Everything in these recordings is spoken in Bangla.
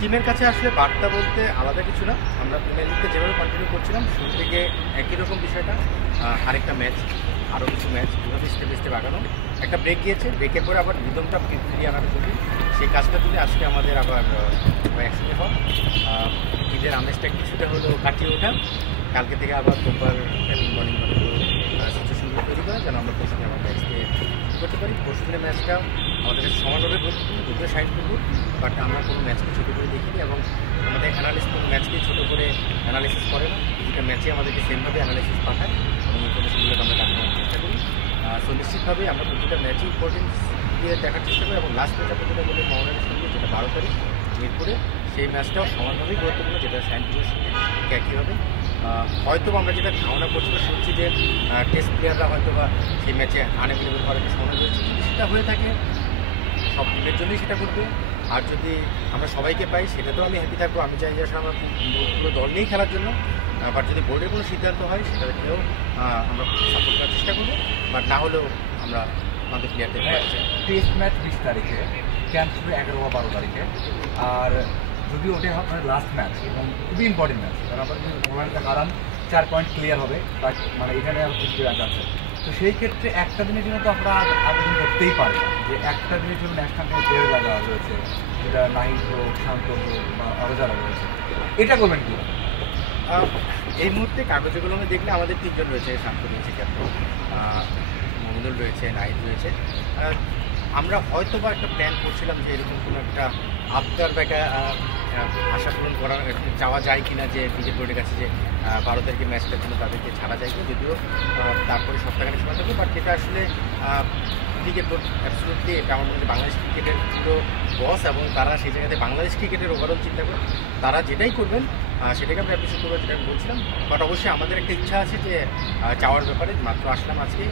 টিমের কাছে আসলে বার্তা বলতে আলাদা কিছু না, আমরা প্রিমিয়ার লিগকে যেভাবে কন্টিনিউ করছিলাম শুরু থেকে একই রকম বিষয়টা, আরেকটা ম্যাচ আরও কিছু ম্যাচ কীভাবে স্টেপ স্টেপ আগানো, একটা ব্রেক গিয়েছে, ব্রেকের পরে আবার রিদমটা ফিরিয়ে আনাটা জরুরি, সেই কাজটা যদি আজকে আমাদের আবার একসঙ্গে হয়, ঈদের আমেজটা কিছুটা হলেও কাটিয়ে ওঠা, কালকে থেকে আবার প্রপার মর্নিং সিচুয়েশনগুলো তৈরি করা যেন আমরা পরশু দিন আমার ম্যাচকে করতে পারি। পরশু দিনের ম্যাচটা আমাদের কাছে সমানভাবে গুরুত্বপূর্ণ, যদিও সাইড করবো, বাট আমরা কোনো ম্যাচকে ছোটো করে দেখিনি এবং আমাদের অ্যানালিস্ট কোনো ম্যাচকেই ছোটো করে অ্যানালিসিস করে না, প্রতিটা ম্যাচে আমাদেরকে সেমভাবে অ্যানালিসিস পাঠায় এবং ইনফরমেশনগুলোকে আমরা কাজে নেওয়ার চেষ্টা করি। সো নিশ্চিতভাবে আমরা প্রতিটা ম্যাচে ইম্পর্টেন্স দিয়ে দেখার চেষ্টা করি এবং লাস্ট ম্যাচটা প্রতিটা বলে মোহামেডানের সঙ্গে যেটা 12 তারিখ মিরপুরে, সেই ম্যাচটাও সমানভাবেই গুরুত্বপূর্ণ, যেটা সাইন্টিফিকের সঙ্গে একই হবে। হয়তো আমরা যেটা ধারণা করছি বা শুনছি যে টেস্ট প্লেয়াররা হয়তো বা সেই ম্যাচে আনএভেলেবল হওয়ার একটা সম্ভাবনা রয়েছে, যদি সেটা হয়ে থাকে সব টিমের জন্যই সেটা করবে, আর যদি আমরা সবাইকে পাই সেটা তো আমি হ্যাপি থাকবো। আমি চাই যে আসলে আমরা পুরো দল নিয়েই খেলার জন্য, বাট যদি বোর্ডের কোনো সিদ্ধান্ত হয় সেটাকেও আমরা সাপোর্ট করার চেষ্টা করবো, বাট না হলেও আমরা আমাদের প্লেয়ারদের টেস্ট ম্যাচ 20 তারিখে, ক্যাম্প শুরু 11 বা 12 তারিখে, আর যদি ওটা আপনার লাস্ট ম্যাচ এবং খুবই ইম্পর্টেন্ট ম্যাচ, কারণ আপনার যদি মোহামেডানকে হারান 4 পয়েন্ট ক্লিয়ার হবে, মানে এখানে আর কিছু ম্যাচ আছে, তো সেই ক্ষেত্রে একটা দিনের জন্য তো আপনারা আবেদন করতেই পারেন যে একটা দিনের জন্য ন্যাশনাল টিমে প্লেয়ার লাগা রয়েছে, যেটা নাহিদ হোক, শান্ত হোক বা আরও যারা রয়েছে, এটা করবেন কি? এই মুহূর্তে কাগজে কলমে দেখলে আমাদের 3 জন রয়েছে, শান্ত রয়েছে, ক্যাপ্টেন মমিনুল রয়েছে, নাহিদ রয়েছে। আমরা হয়তো বা একটা প্ল্যান করছিলাম যে এরকম কোনো একটা আবদার বা আশা পূরণ করার চাওয়া যায় কিনা, যে ক্রিকেট বোর্ডের কাছে যে 12 তারিখে ম্যাচটার জন্য তাদেরকে ছাড়া যায় কিনা, যদিও তারপরে সপ্তাহখানেক সময় থাকবে, বাট এটা আসলে ক্রিকেট বোর্ড অ্যাবসলিউটলি এটা আমার মনে হয় বাংলাদেশ ক্রিকেটের পুরো বস এবং তারা সেই জায়গাতে বাংলাদেশ ক্রিকেটের ওভারঅল চিন্তা করে তারা যেটাই করবেন সেটাকে আমরা অ্যাপ্রিসিয়েট করবো, যেটা আমি বলছিলাম। বাট অবশ্যই আমাদের একটা ইচ্ছা আছে যে চাওয়ার ব্যাপারে, মাত্র আসলাম আজকে,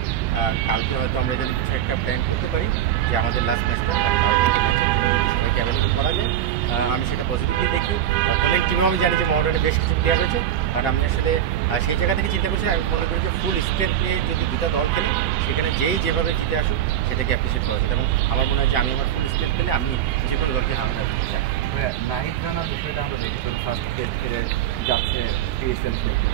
কালকে হয়তো আমরা যদি কিছু একটা প্ল্যান করতে পারি যে আমাদের লাস্ট ম্যাচটা সবাইকে অ্যাভেলেবল করা যায়, আমি সেটা পজিটিভলি দেখি। অনেক টিমেও আমি জানি যে মোহামেডানে বেশ কিছু প্লেয়ার রয়েছে, বাট আমি আসলে সেই জায়গা থেকে চিন্তা করছি, আমি মনে করি যে ফুল স্ট্রেন্থ নিয়ে যদি দুটা দল খেলে সেখানে যেভাবে জিতে আসুক সেটাকে অ্যাপ্রিসিয়েট করা যায়, এবং আমার মনে হয় যে আমি আমার ফুল স্ট্রেন্থ পেলে আমি যে কোনো দলকে হারাতে চাই। নাহিদ রানার বিষয়টা আমরা দেখেছিলাম, ফার্স্ট টেস্ট খেলে যাচ্ছে পিএসএল খেলতে,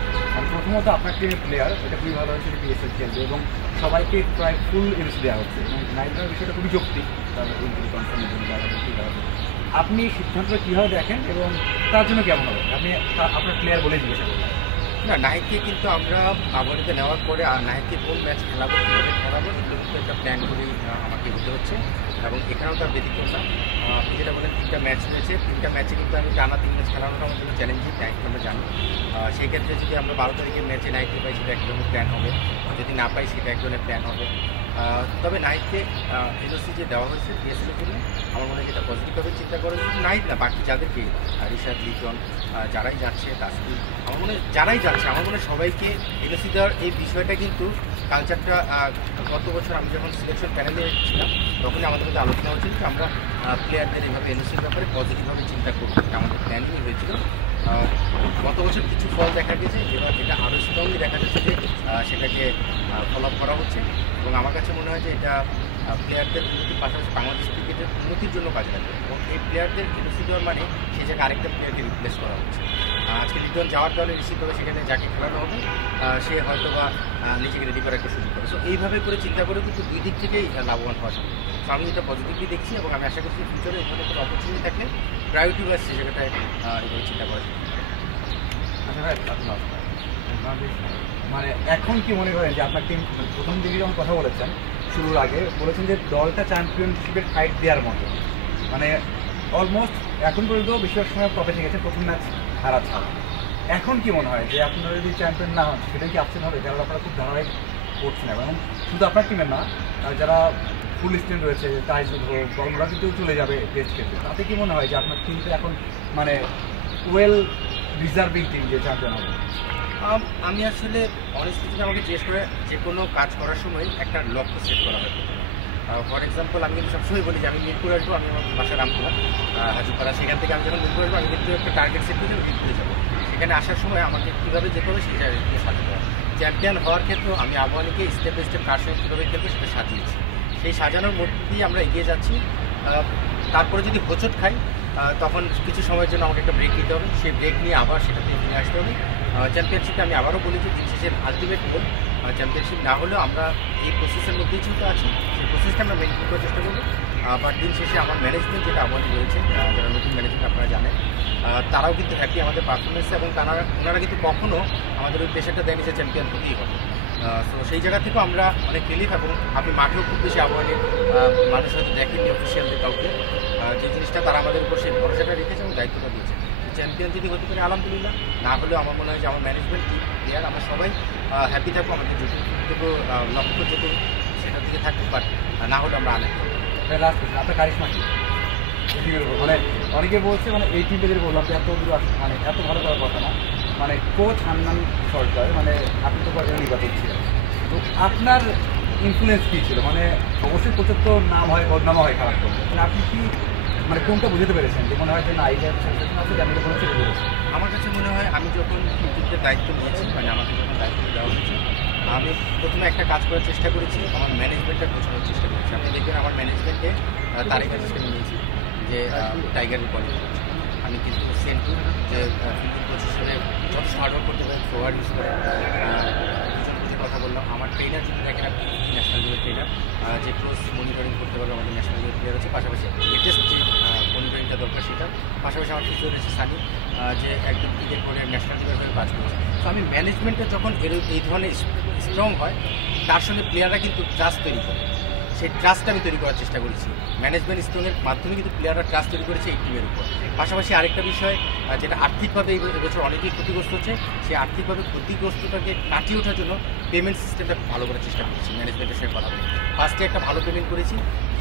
প্রথমত আপনার টিমের প্লেয়ার এটা খুবই ভালো হয়েছে যে পিএসএল খেলবে এবং সবাইকে প্রায় ফুল ইউজ দেওয়া হচ্ছে, এবং নাহিদ রানার বিষয়টা খুবই যৌক্তিক, তার ইঞ্জুরি কনফার্মের জন্য আপনি সিদ্ধান্তটা কীভাবে দেখেন এবং তার জন্য কেমন হবে আপনি আপনার প্লেয়ার বলে জিজ্ঞাসা করবেন? না, নাহিদকে কিন্তু আমরা আবহাওয়াতে নেওয়ার পরে আর নাহিদকে কোন ম্যাচ খেলাবো কীভাবে খেলাবো সেগুলো কিন্তু একটা প্ল্যান করেই আমাকে হতে হচ্ছে, এবং এখানেও তার ব্যতিক্রম না। আপনি যেটা বলেন 3টা ম্যাচ রয়েছে, 3টা ম্যাচে কিন্তু আমি টানা 3 ম্যাচ খেলানোটা আমার জন্য চ্যালেঞ্জিং, নাহিদকে আমরা জানি। সেই ক্ষেত্রে যদি আমরা 12 তারিখের ম্যাচে নাহিদকে পাই সেটা এক ধরনের প্ল্যান হবে, যদি না পাই সেটা এক ধরনের প্ল্যান হবে। তবে নাহিদকে এনওসি যে দেওয়া হয়েছে পিএসএলের জন্য আমার মনে হয় যেটা পজিটিভভাবে চিন্তা করে, শুধু নাহিদ না বাকি যাদেরকে রিশাদ, লিটন যারাই যাচ্ছে, তাসকিন, আমার মনে হয় যারাই যাচ্ছে আমার মনে হয় সবাইকে এনওসি দেওয়ার এই বিষয়টা কিন্তু কালচারটা গত বছর আমি যখন সিলেকশন প্যানেলে ছিলাম তখনই আমাদের মধ্যে আলোচনা হচ্ছিল যে আমরা প্লেয়ারদের এইভাবে এনওসির ব্যাপারে পজিটিভভাবে চিন্তা করবো, এটা আমাদের প্ল্যানই হয়েছিল। গত বছর কিছু ফল দেখা গেছে, এবার এটা আরও স্ট্রংলি দেখা যাচ্ছে যে সেটাকে ফলো আপ করা হচ্ছে, এবং আমার কাছে মনে হয় যে এটা প্লেয়ারদের উন্নতির পাশাপাশি বাংলাদেশ ক্রিকেটের উন্নতির জন্য কাজে লাগবে, এবং এই প্লেয়ারদের এনওসি দেওয়ার মানে সেই জায়গায় আরেকটা প্লেয়ারকে রিপ্লেস করা হচ্ছে। আজকে লিটন যাওয়ার কারণে নিশ্চিতভাবে সেখানে যাকে খেলানো হবে সে হয়তো বা নিজেকে রেডি করার একটা সুযোগ পাবে। সো এইভাবে করে চিন্তা করে কিন্তু দুই দিক থেকেই লাভবান হওয়া যাবে। সো আমি এটা পজিটিভলি দেখছি, এবং আমি আশা করছি ফিউচারে এখানে কোনো অপরচুনিটি থাকলে প্রায়োরিটি ওয়াইজ সে জায়গাটায় এভাবে চিন্তা করা যাবে। আচ্ছা ভাই, মানে এখন কি মনে করেন যে আপনার টিম প্রথম দিকে যখন কথা বলেছেন শুরুর আগে বলেছেন যে দলটা চ্যাম্পিয়নশিপের ফাইট দেওয়ার মতো, মানে অলমোস্ট এখন পর্যন্ত বেশিরভাগ সময় টপে থেকে গেছে, প্রথম ম্যাচ হারা ছাড়া। এখন কি মনে হয় যে আপনারা যদি চ্যাম্পিয়ন না হন সেটা কি আপসেট হবে? যারা আপনারা খুব ধারাবাহিক করছেন, এবং শুধু আপনার টিমের না, যারা ফুল স্ট্রেন্থ রয়েছে তাইজুদ হোক বা ওরা কিন্তু চলে যাবে টেস্ট খেলতে, তাতে কি মনে হয় যে আপনার টিমটা এখন মানে ওয়েল রিজার্ভিং টিম যে চ্যাম্পিয়ন হবে? আমি আসলে অনেস্টলি যদি আমাকে জিজ্ঞেস করে যে কোনো কাজ করার সময় একটা লক্ষ্য সেট করা হয়। ফর এক্সাম্পল আমি কিন্তু সবসময় বলি যে আমি মিরপুর আসবো, আমি আমার বাসা রামপুরা হাজিপাড়া, সেখান থেকে আমি যখন মিরপুর আসবো আমি কিন্তু একটা টার্গেট সেট করে মিরপুরে যাবো। সেখানে আসার সময় আমাকে কীভাবে যেতে হবে সেই জায়গাকে সাজাতে হবে। চ্যাম্পিয়ন হওয়ার ক্ষেত্রেও আমি আবহাওয়াকে স্টেপ বাই স্টেপ কার সঙ্গে কীভাবে খেলবো সেটা সাজিয়েছি। সেই সাজানোর মধ্যে দিয়ে আমরা এগিয়ে যাচ্ছি। তারপরে যদি হোঁচট খাই তখন কিছু সময়ের জন্য আমাকে একটা ব্রেক নিতে হবে, সেই ব্রেক নিয়ে আবার সেটাতে ফিরে আসতে হবে। চ্যাম্পিয়নশিপে আমি আবারও বলি যে দিন শেষের আলটিমেট গোল চ্যাম্পিয়নশিপ না হলেও আমরা এই প্রসেসের মধ্যেই যেহেতু আছি, সেই প্রসেসটা আমরা মেনটেন করার চেষ্টা করবো। বাট দিন শেষে আমার ম্যানেজমেন্ট যেটা আবারও রয়েছে, যারা নতুন ম্যানেজমেন্ট আপনারা জানেন, তারাও কিন্তু হ্যাপি আমাদের পারফরমেন্সে, এবং ওনারা কিন্তু কখনও আমাদের ওই প্রেশারটা দেয়নি যে চ্যাম্পিয়ন হতেই হবে। সো সেই জায়গা থেকেও আমরা অনেক রিলিফ, এবং আমি মাঠেও খুব বেশি আহ্বানের মানুষ হয়তো দেখেনি অফিসিয়ালদের কাউকে, যে জিনিসটা তারা আমাদের উপর সেই ভরসাটা রেখেছে এবং দায়িত্বটা দিয়েছে। চ্যাম্পিয়ন যদি হতে পারে আলহামদুলিল্লাহ, না হলেও আমার মনে হয় যে আমার ম্যানেজমেন্ট টিম প্লেয়ার আমরা সবাই হ্যাপি থাকবো, আমাদের যতটুকু লক্ষ্য যেটুকু সেটার দিকে থাকবো, বাট না হলে আমরা আনন্দ। লাস্ট আপনার কারিশমা কি মানে অনেকে বলছে, মানে এই টিমে যদি বললাম এত দূর মানে এত ভালো করার কথা না, মানে কোচ হান্নান সরকার, মানে আপনি তো পর্যায়ে নির্বাচক ছিলেন, তো আপনার ইনফ্লুয়েন্স কী ছিল? মানে অবশ্যই কোচের তো নাম হয়, বদনামা হয় খারাপ করবে, মানে আপনি কি মানে কোনটা বুঝতে পেরেছেন যে মনে হয় যে না এইটা আছে যে আমি যখন ছেড়ে দিয়েছি? আমার কাছে মনে হয় আমি যখন ক্রিকেটের দায়িত্ব নিয়েছি, মানে আমাকে যখন দায়িত্ব দেওয়া হয়েছে, আমি প্রথমে একটা কাজ করার চেষ্টা করেছি, আমার ম্যানেজমেন্টটা বোঝানোর চেষ্টা করেছি। আপনি দেখবেন আমার ম্যানেজমেন্টে তারিখ সিস্টেমে নিয়েছি যে টাইগারের বলি আমি কিন্তু সেন্টু যে ফিল্ডিং কোচ হিসেবে যথেষ্ট হার্ডওয়ার্ক করতে পারে, ফরওয়ার্ড ইউজ করে দুজন কথা বললাম। আমার ট্রেনার যদি দেখেন আপনি ন্যাশনাল লেভেল ট্রেনার, যে ক্লোজ মনিটরিং করতে পারবে আমাদের ন্যাশনাল লেভেল প্লেয়ার আছে, পাশাপাশি লেটেস্ট যে মনিটরিংটা দরকার সেটা, পাশাপাশি আমার ফিজিও রয়েছে সানি, যে একদম ক্রিকেট বোর্ডের ন্যাশনাল লেভেল হয়ে কাজ করেছে। তো আমি ম্যানেজমেন্টে যখন এই ধরনের স্ট্রং হয়, তার সঙ্গে প্লেয়াররা কিন্তু ট্রাস্ট তৈরি করে, সেই ট্রাস্টটা আমি তৈরি করার চেষ্টা করেছি। ম্যানেজমেন্ট স্ট্রংয়ের মাধ্যমে কিন্তু প্লেয়াররা ট্রাস্ট তৈরি করেছে এই টিমের উপর। পাশাপাশি আরেকটা বিষয় যেটা আর্থিকভাবে এই বছর অনেকেই ক্ষতিগ্রস্ত হচ্ছে, সেই আর্থিকভাবে ক্ষতিগ্রস্তটাকে কাটিয়ে ওঠার জন্য পেমেন্ট সিস্টেমটা ভালো করার চেষ্টা করেছি। ম্যানেজমেন্টের সঙ্গে কথা বলে ফার্স্টে একটা ভালো পেমেন্ট করেছি,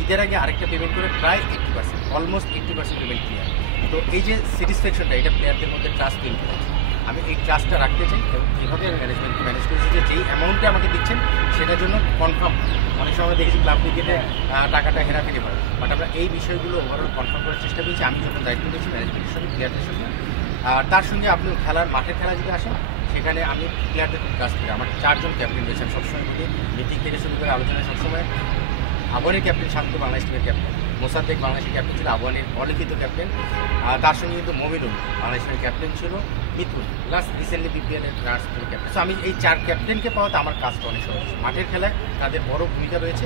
ঈদের আগে আরেকটা পেমেন্ট করে প্রায় 80%, অলমোস্ট 80% পেমেন্ট ক্লিয়ার। তো এই যে স্যাটিসফ্যাকশনটা, এটা প্লেয়ারদের মধ্যে ট্রাস্ট তৈরি করেছে। আমি এই ট্রাস্টটা রাখতে চাই, এবং এইভাবে আমি ম্যানেজমেন্টকে ম্যানেজ করেছি যে যেই অ্যামাউন্টটা আমাকে দিচ্ছেন সেটার জন্য কনফার্ম। অনেক সময় আমরা দেখেছি ক্লাব ক্রিকেটে টাকাটা হেরাফেরি হয়, বাট আমরা এই বিষয়গুলো ওভারঅল কনফার্ম করার চেষ্টা করেছি। আমি যখন দায়িত্ব নিয়েছি ম্যানেজমেন্টের সঙ্গে, প্লেয়ারদের সঙ্গে, আর তার সঙ্গে আপনি মাঠের খেলা যদি আসেন, সেখানে আমি প্লেয়ারদের খুব ট্রাস্ট করি। আমার 4 জন ক্যাপ্টেন রয়েছে, আমি সবসময় বলি, মিটিং থেকে শুরু করে আলোচনায় সবসময় আবহানের ক্যাপ্টেন শান্ত বাংলাদেশ টিমের ক্যাপ্টেন, মোসাদ্দেক বাংলাদেশের ক্যাপ্টেন ছিল, আবহানের অলিখিত ক্যাপ্টেন, তার সঙ্গে কিন্তু মমিনুল বাংলাদেশের ক্যাপ্টেন ছিল, মিথুন প্লাস রিসেন্টলি বিপিএলের নার্সের ক্যাপ্টেন। সো আমি এই 4 ক্যাপ্টেনকে পাওয়াতে আমার কাজটা অনেক সহজ। মাঠের খেলায় তাদের বড় ভূমিকা রয়েছে।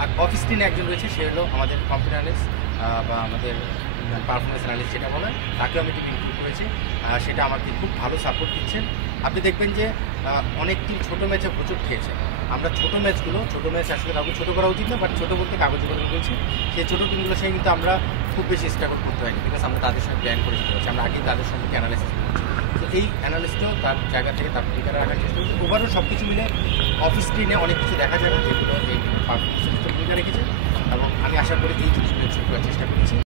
আর অফিস টিমে একজন রয়েছে, সে হলো আমাদের কম্পিউটার অ্যানালিস্ট বা আমাদের পারফরমেন্স অ্যানালিস্ট যেটা বলা হয়, তাকেও আমি টিম ইনক্লুড করেছি। সেটা আমাকে খুব ভালো সাপোর্ট দিচ্ছেন। আপনি দেখবেন যে অনেক টিম ছোটো ম্যাচে প্রচুর খেয়েছে। আমরা ছোটো ম্যাচ আসলে কাউকে ছোটো করা উচিত না, বাট ছোটো বলতে কাগজে কথা বলছি, সেই ছোটো টিমগুলোর সঙ্গে কিন্তু আমরা খুব বেশি স্ট্রাগল করতে হয়নি, বিকজ আমরা তাদের সঙ্গে প্ল্যান করে যেতে পারছি, আমরা আগেই তাদের সঙ্গে অ্যানালাইসিস করছি। তো এই অ্যানালিস্টও তার জায়গা থেকে তার ভূমিকা রাখার চেষ্টা করছি। ওভারঅল সব কিছু মিলে অফিস স্ক্রিনে অনেক কিছু দেখা যাবে যেগুলো এই পারফরমেন্সের ভূমিকা রেখেছে, এবং আমি আশা করি এই জিনিসগুলো করার চেষ্টা করেছি।